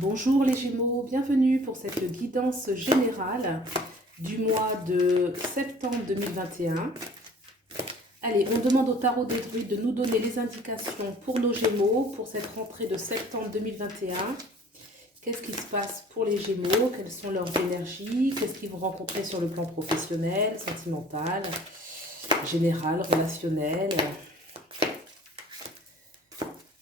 Bonjour les Gémeaux, bienvenue pour cette guidance générale du mois de septembre 2021. Allez, on demande au tarot des druides de nous donner les indications pour nos Gémeaux pour cette rentrée de septembre 2021. Qu'est-ce qui se passe pour les Gémeaux? Quelles sont leurs énergies? Qu'est-ce qu'ils vont rencontrer sur le plan professionnel, sentimental, général, relationnel?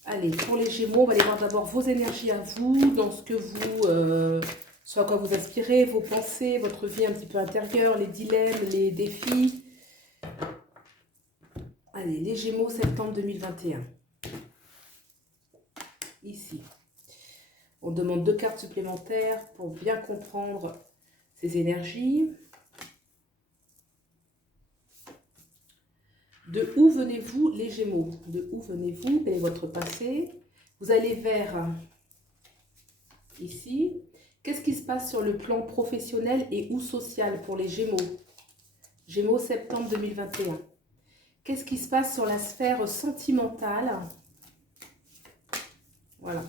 Allez, pour les Gémeaux, on va aller voir d'abord vos énergies à vous, dans ce que vous, soit à quoi vous aspirez, vos pensées, votre vie un petit peu intérieure, les dilemmes, les défis. Allez, les Gémeaux, septembre 2021. Ici. On demande 2 cartes supplémentaires pour bien comprendre ces énergies. De où venez-vous, les Gémeaux? De où venez-vous? Quel est votre passé? Vous allez vers ici. Qu'est-ce qui se passe sur le plan professionnel et ou social pour les Gémeaux? Gémeaux, septembre 2021. Qu'est-ce qui se passe sur la sphère sentimentale? Voilà.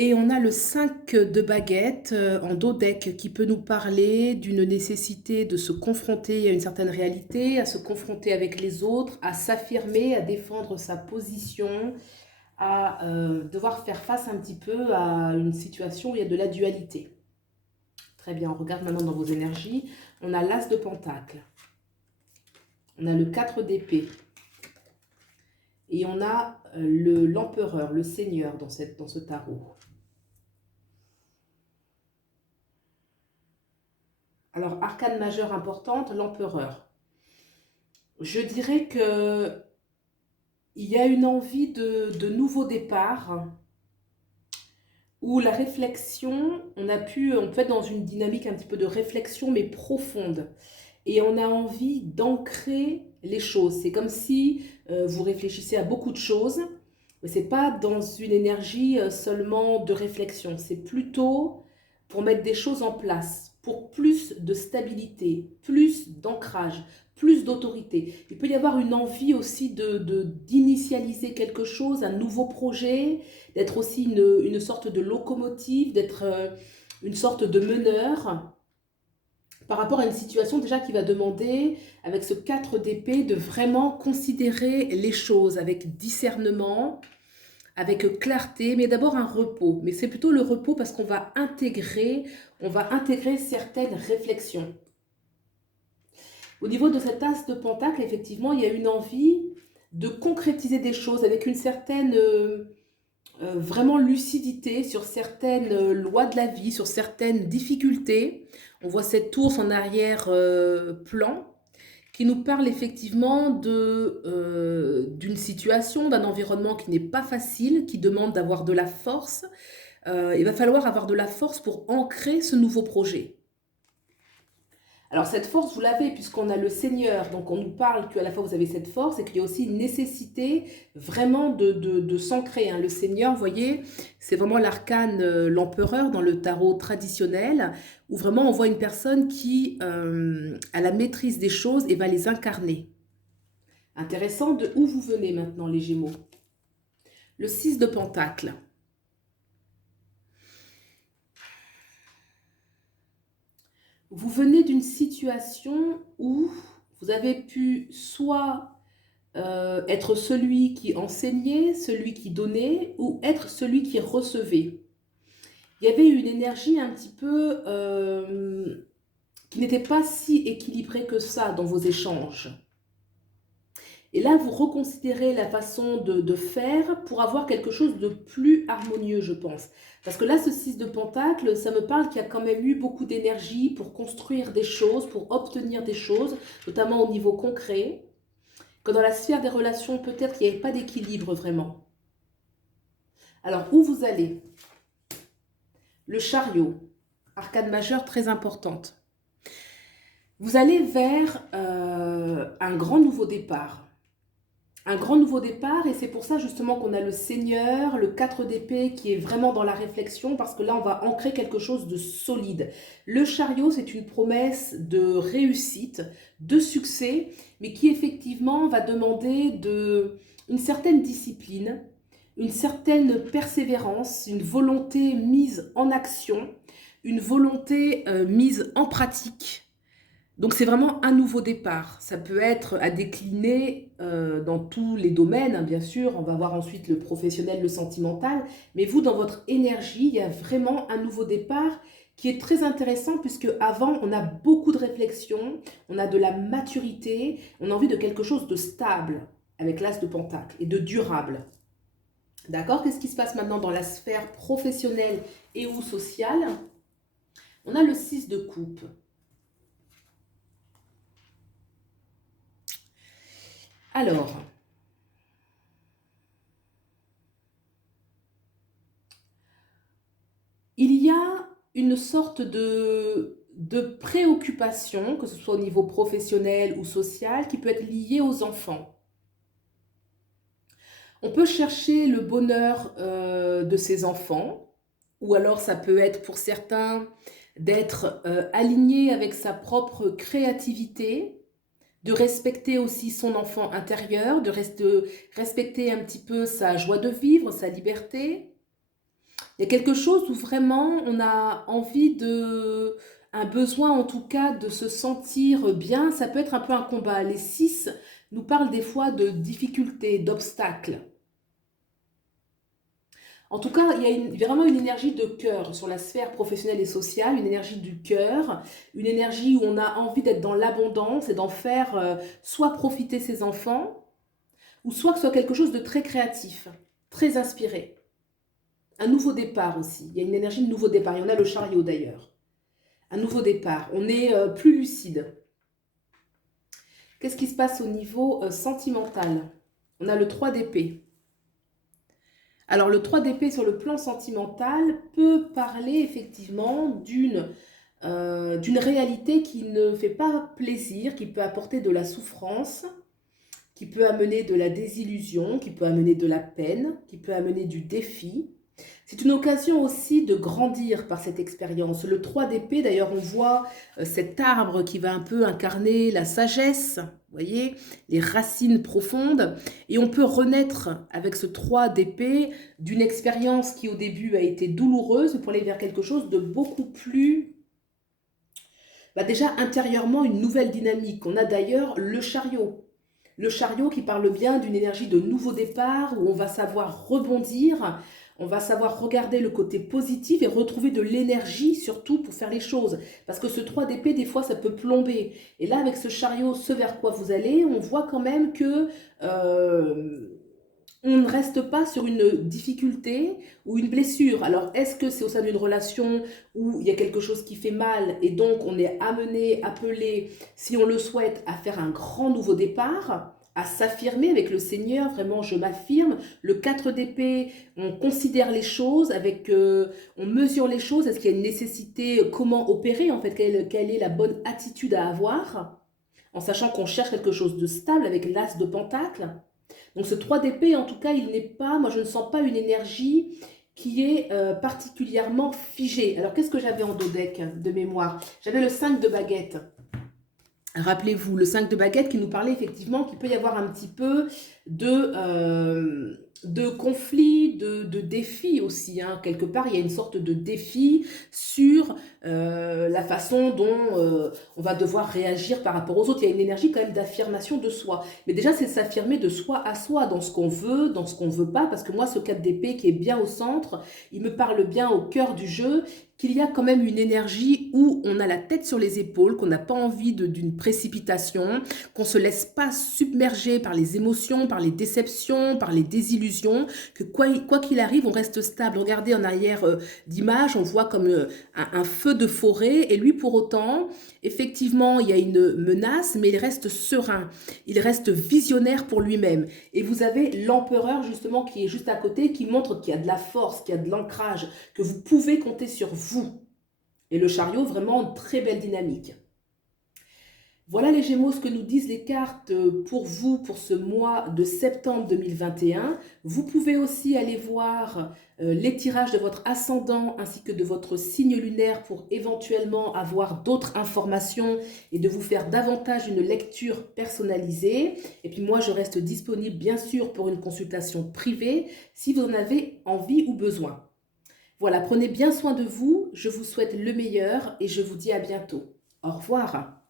Et on a le 5 de baguette en dos deck qui peut nous parler d'une nécessité de se confronter à une certaine réalité, à se confronter avec les autres, à s'affirmer, à défendre sa position, à devoir faire face un petit peu à une situation où il y a de la dualité. Très bien, on regarde maintenant dans vos énergies. On a l'As de Pentacle. On a le 4 d'épée. Et on a l'empereur, le seigneur dans ce tarot. Alors, arcane majeure importante, l'empereur. Je dirais que il y a une envie de nouveau départ où la réflexion, on peut être dans une dynamique un petit peu de réflexion mais profonde. Et on a envie d'ancrer les choses. C'est comme si vous réfléchissez à beaucoup de choses, mais ce n'est pas dans une énergie seulement de réflexion. C'est plutôt pour mettre des choses en place, pour plus de stabilité, plus d'ancrage, plus d'autorité. Il peut y avoir une envie aussi d'initialiser quelque chose, un nouveau projet, d'être aussi une sorte de locomotive, d'être une sorte de meneur par rapport à une situation déjà qui va demander, avec ce 4 d'épée, de vraiment considérer les choses avec discernement, avec clarté, mais d'abord un repos. Mais c'est plutôt le repos parce qu'on va intégrer certaines réflexions. Au niveau de cet as de pentacle, effectivement, il y a une envie de concrétiser des choses avec une certaine vraiment lucidité sur certaines lois de la vie, sur certaines difficultés. On voit cette ours en arrière-plan qui nous parle effectivement d'une situation, d'un environnement qui n'est pas facile, qui demande d'avoir de la force. Il va falloir avoir de la force pour ancrer ce nouveau projet. Alors cette force, vous l'avez puisqu'on a le Seigneur, donc on nous parle qu'à la fois vous avez cette force et qu'il y a aussi une nécessité vraiment de s'ancrer. Le Seigneur, vous voyez, c'est vraiment l'arcane, l'empereur dans le tarot traditionnel, où vraiment on voit une personne qui a la maîtrise des choses et va les incarner. Intéressant, de où vous venez maintenant les Gémeaux? Le 6 de Pentacle. Vous venez d'une situation où vous avez pu soit être celui qui enseignait, celui qui donnait, ou être celui qui recevait. Il y avait une énergie un petit peu qui n'était pas si équilibrée que ça dans vos échanges. Et là, vous reconsidérez la façon de faire pour avoir quelque chose de plus harmonieux, je pense. Parce que là, ce 6 de Pentacle, ça me parle qu'il y a quand même eu beaucoup d'énergie pour construire des choses, pour obtenir des choses, notamment au niveau concret. Que dans la sphère des relations, peut-être qu'il n'y avait pas d'équilibre vraiment. Alors, où vous allez? Le chariot, arcane majeure très importante. Vous allez vers un grand nouveau départ. Un grand nouveau départ, et c'est pour ça justement qu'on a le Seigneur, le 4 d'épée qui est vraiment dans la réflexion, parce que là on va ancrer quelque chose de solide. Le chariot, c'est une promesse de réussite, de succès, mais qui effectivement va demander une certaine discipline, une certaine persévérance, une volonté mise en action, une volonté mise en pratique. Donc c'est vraiment un nouveau départ. Ça peut être à décliner dans tous les domaines, hein, bien sûr. On va voir ensuite le professionnel, le sentimental. Mais vous, dans votre énergie, il y a vraiment un nouveau départ qui est très intéressant puisque avant, on a beaucoup de réflexion, on a de la maturité, on a envie de quelque chose de stable avec l'as de Pentacle et de durable. D'accord? Qu'est-ce qui se passe maintenant dans la sphère professionnelle et ou sociale? On a le 6 de coupe. Alors, il y a une sorte de préoccupation, que ce soit au niveau professionnel ou social, qui peut être liée aux enfants. On peut chercher le bonheur de ses enfants, ou alors ça peut être pour certains d'être aligné avec sa propre créativité, de respecter aussi son enfant intérieur, de respecter un petit peu sa joie de vivre, sa liberté. Il y a quelque chose où vraiment on a envie un besoin en tout cas de se sentir bien. Ça peut être un peu un combat. Les 6 nous parlent des fois de difficultés, d'obstacles. En tout cas, il y a vraiment une énergie de cœur sur la sphère professionnelle et sociale, une énergie du cœur, une énergie où on a envie d'être dans l'abondance et d'en faire soit profiter ses enfants, ou soit que ce soit quelque chose de très créatif, très inspiré. Un nouveau départ aussi, il y a une énergie de nouveau départ, il y en a le chariot d'ailleurs. Un nouveau départ, on est plus lucide. Qu'est-ce qui se passe au niveau sentimental? On a le 3 d'épée. Alors le 3 d'épée sur le plan sentimental peut parler effectivement d'une réalité qui ne fait pas plaisir, qui peut apporter de la souffrance, qui peut amener de la désillusion, qui peut amener de la peine, qui peut amener du défi. C'est une occasion aussi de grandir par cette expérience. Le 3 d'épée, d'ailleurs, on voit cet arbre qui va un peu incarner la sagesse, vous voyez, les racines profondes. Et on peut renaître avec ce 3 d'épée d'une expérience qui au début a été douloureuse pour aller vers quelque chose de beaucoup plus... déjà intérieurement une nouvelle dynamique. On a d'ailleurs le chariot. Le chariot qui parle bien d'une énergie de nouveau départ où on va savoir rebondir, on va savoir regarder le côté positif et retrouver de l'énergie surtout pour faire les choses. Parce que ce 3 d'épée, des fois, ça peut plomber. Et là, avec ce chariot, ce vers quoi vous allez, on voit quand même que on ne reste pas sur une difficulté ou une blessure. Alors, est-ce que c'est au sein d'une relation où il y a quelque chose qui fait mal et donc on est amené, appelé, si on le souhaite, à faire un grand nouveau départ, à s'affirmer avec le Seigneur, vraiment je m'affirme. Le 4 d'épée, on considère les choses, on mesure les choses, est-ce qu'il y a une nécessité, comment opérer en fait, quelle est la bonne attitude à avoir, en sachant qu'on cherche quelque chose de stable avec l'as de pentacle. Donc ce 3 d'épée, en tout cas, il n'est pas, moi je ne sens pas une énergie qui est particulièrement figée. Alors qu'est-ce que j'avais en dos deck de mémoire? J'avais le 5 de baguette. Rappelez-vous, le 5 de baguette qui nous parlait effectivement qu'il peut y avoir un petit peu de conflit, de défi aussi. Hein. Quelque part, il y a une sorte de défi sur la façon dont on va devoir réagir par rapport aux autres. Il y a une énergie quand même d'affirmation de soi. Mais déjà, c'est de s'affirmer de soi à soi, dans ce qu'on veut, dans ce qu'on ne veut pas. Parce que moi, ce 4 d'épée qui est bien au centre, il me parle bien au cœur du jeu, qu'il y a quand même une énergie où on a la tête sur les épaules, qu'on n'a pas envie d'une précipitation, qu'on ne se laisse pas submerger par les émotions, par les déceptions, par les désillusions, que quoi qu'il arrive, on reste stable. Regardez en arrière d'image, on voit comme un feu de forêt, et lui pour autant, effectivement, il y a une menace, mais il reste serein, il reste visionnaire pour lui-même. Et vous avez l'empereur justement qui est juste à côté, qui montre qu'il y a de la force, qu'il y a de l'ancrage, que vous pouvez compter sur vous. Et le chariot, vraiment, une très belle dynamique. Voilà les Gémeaux, ce que nous disent les cartes pour vous, pour ce mois de septembre 2021. Vous pouvez aussi aller voir les tirages de votre ascendant ainsi que de votre signe lunaire pour éventuellement avoir d'autres informations et de vous faire davantage une lecture personnalisée. Et puis moi, je reste disponible bien sûr pour une consultation privée si vous en avez envie ou besoin. Voilà, prenez bien soin de vous, je vous souhaite le meilleur et je vous dis à bientôt. Au revoir.